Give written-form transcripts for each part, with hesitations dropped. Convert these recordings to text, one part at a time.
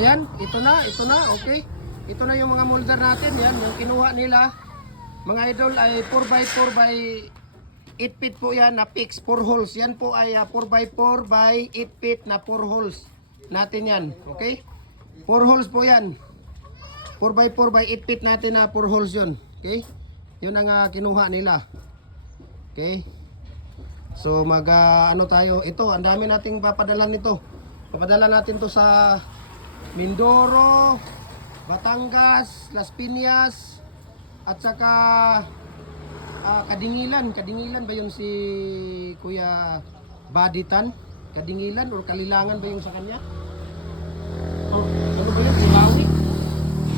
ayan, ito na, okay. Ito na yung mga molder natin, yan, yung kinuha nila. Mga idol ay 4x4 by 8 feet po yan na fix 4 holes. Yan po ay 4x4 by 8 feet na 4 holes natin yan, okay. 4 holes po yan. 4x4 by 8 feet natin na 4 holes yun, okay. Yun ang kinuha nila, okay. So ano tayo, ito, ang dami nating papadala nito. Papadala natin to sa Mindoro, Batangas, Las Piñas, at saka Kadingilan. Kadingilan ba yun si Kuya Baditan? Kadingilan o Kalilangan ba yung sa kanya? Oh, ano ba yun? Sibawi?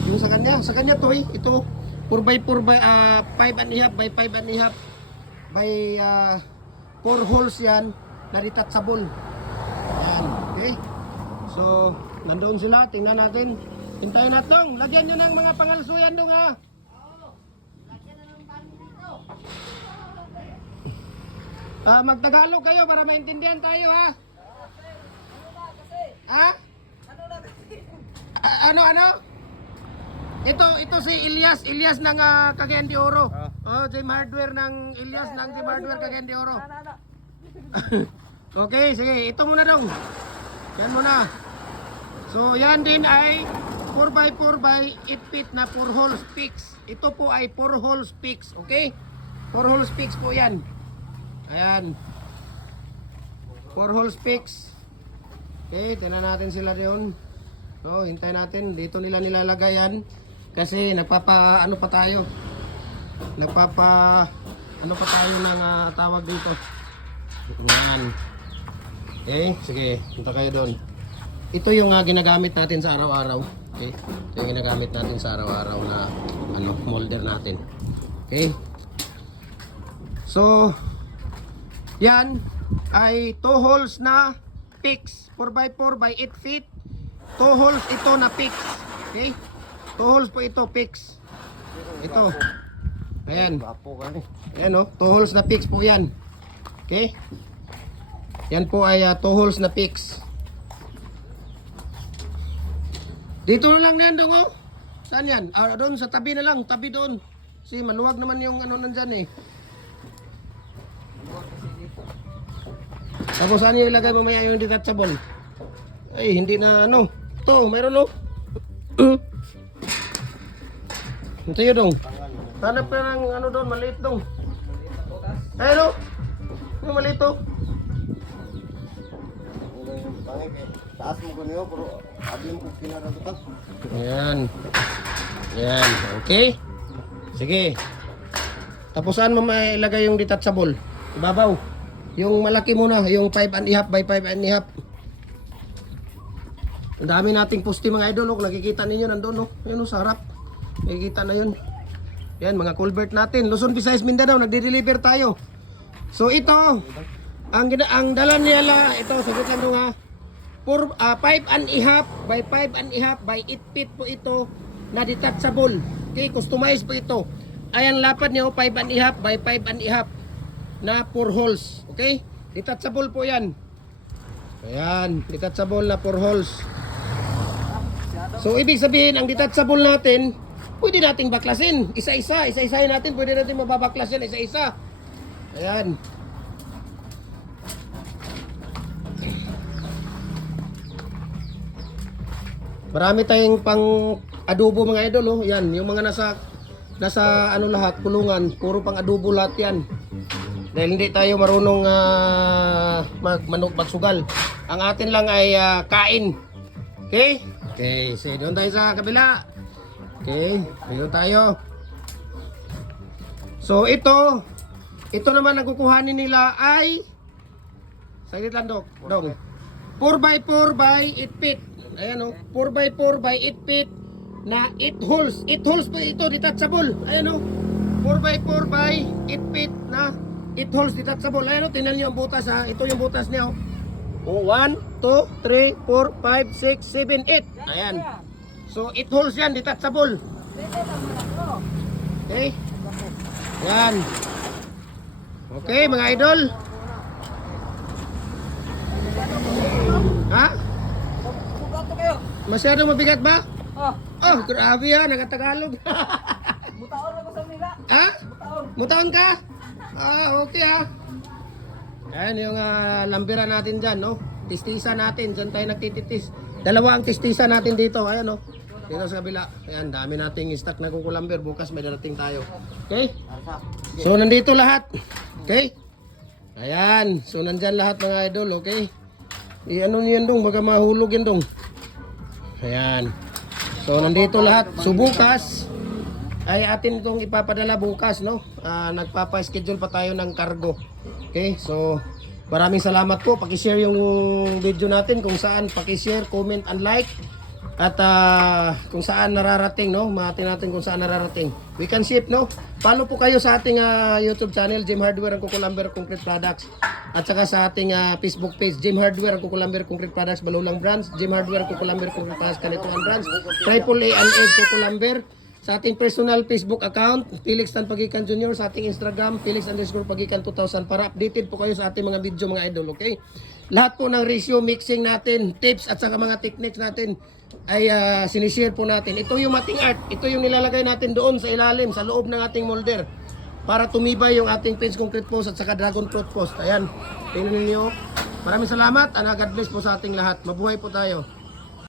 Yung sa kanya? Sa kanya to eh. Ito, 4x4 by 5.5 by 5.5 by 4 holes yan na detachable. Ayan, okay. So, nandoon sila. Tingnan natin. Hintayin natin. Lagyan nyo ng mga pangalsuyan dong ha. Lagyan na ng bani dito. Magtagalog kayo para maintindihan tayo ha. Ha? Ano? Ito si Ilyas ng Cagayan de Oro. Oh, Jim Hardware ng Ilyas ng Jim Hardware Cagayan de Oro. Okay, sige, ito muna dong. Yan muna. So, yan din ay 4x4 by 8 feet na 4 holes fix. Ito po ay 4 holes fix, okay? 4 holes fix po yan. Ayan. 4 holes fix. Okay, tingnan natin sila doon. So, hintayin natin. Dito nila nilalagay yan. Kasi ano pa tayo ng tawag dito. Yan. Okay, sige, punta kayo doon. Ito yung ginagamit natin sa araw-araw. Okay, ito yung ginagamit natin sa araw-araw na molder natin. Okay. So, yan ay 2 holes na fix. 4x4 by 8 feet. 2 holes ito na fix. Okay. 2 holes po ito fix. Ito. Ayan. Ayan o. 2 holes na fix po yan. Okay. Yan po ay 2 holes na fix. Dito lang yan dong oh. Saan yan? Doon sa tabi na lang. Tabi doon. Kasi maluwag naman yung nandyan eh. Tapos saan yung ilagay mamaya yung detachable? Ay hindi na Ito mayroon Ito yun dong. Hanap ka ng doon, maliit dong. Ay yung maliit to. Taas mo ko niyo, pero abim ko kinaratutak. Ayan. Ayan, okay. Sige. Tapos saan mo mailagay yung detachable? Ibabaw. Yung malaki muna, yung 5.5 by 5.5. Ang dami nating poste mga idol, nakikita ninyo nandoon Ayun sa harap. Nakikita na yun. Yan, mga culvert natin. Luzon, Visayas, Mindanao, nagde-deliver tayo. So ito, ang dala nila, ito, sagot lang nyo 5.5 by 5.5 by 8 feet po ito na detachable. Okay, customized po ito. Ayan lapad niyo 5.5 by 5.5 na 4 holes. Okay? Detachable po 'yan. Ayan, detachable na 4 holes. So ibig sabihin ang detachable natin, pwede nating baklasin isa-isahin natin, pwede natin mababaklasin isa-isa. Ayan. Marami tayong pang adobo mga idol Yan, yung mga nasa lahat kulungan, puro pang adobo lahat 'yan. Dahil hindi tayo marunong magsugal. Ang atin lang ay kain. Okay? Okay, so doon tayo sa kabila. Okay, doon tayo. So ito naman ang kukuhanin nila ay saglit lang dong. 4x4 by 8 feet. Ayan 4x4 by 8 feet na 8 holes. 8 holes po ito, detachable. Ayan 4x4 by 8 feet na 8 holes detachable. Ayan tingnan niyo ang butas ha. Ito yung butas niya 1, 2, 3, 4, 5, 6, 7, 8. Ayan. So 8 holes yan, detachable. Okay. Yan. Okay mga idol. Ha? Masyado mabigat ba? Oh, Oh, grabe ha, nakatagalog. butaon ako sa nila. Ha? Butaon. Mutaon ka? Okay ha. Ayan yung lambira natin dyan, no? Tistisa natin, dyan tayo nagtititis. Dalawa ang tistisa natin dito, ayan, no? Dito sa kabila. Ayan, dami nating stock na kukulamber. Bukas may darating tayo. Okay? So, nandito lahat. Okay? Ayan. So, nandyan lahat mga idol, okay? Ano yan dong, baga mahulog yan dong. Ayan. So, nandito lahat. So, bukas ay atin itong ipapadala bukas, no? Nagpapa-schedule pa tayo ng cargo. Okay? So, maraming salamat po. Paki-share yung video natin kung saan. Paki-share, comment, and like. At kung saan nararating, no? Mahatin natin kung saan nararating. We can ship, no? Follow po kayo sa ating YouTube channel, Jim Hardware and Kukulamber Concrete Products. At saka sa ating Facebook page, Jim Hardware and Kukulamber Concrete Products, Balulang Brands. Jim Hardware and Kukulamber Concrete Products, Kanituan Brands. AAA and A Kukulamber. Sa ating personal Facebook account, Felix Tan Pagikan Jr. Sa ating Instagram, Felix_Pagikan 2000 para updated po kayo sa ating mga video mga idol, okay? Lahat po ng ratio, mixing natin, tips at saka mga techniques natin ay sinishare po natin. Ito yung mating art, ito yung nilalagay natin doon sa ilalim, sa loob ng ating molder para tumibay yung ating page concrete post at saka dragon fruit post. Ayan, tingnan niyo. Maraming salamat and God bless po sa ating lahat. Mabuhay po tayo.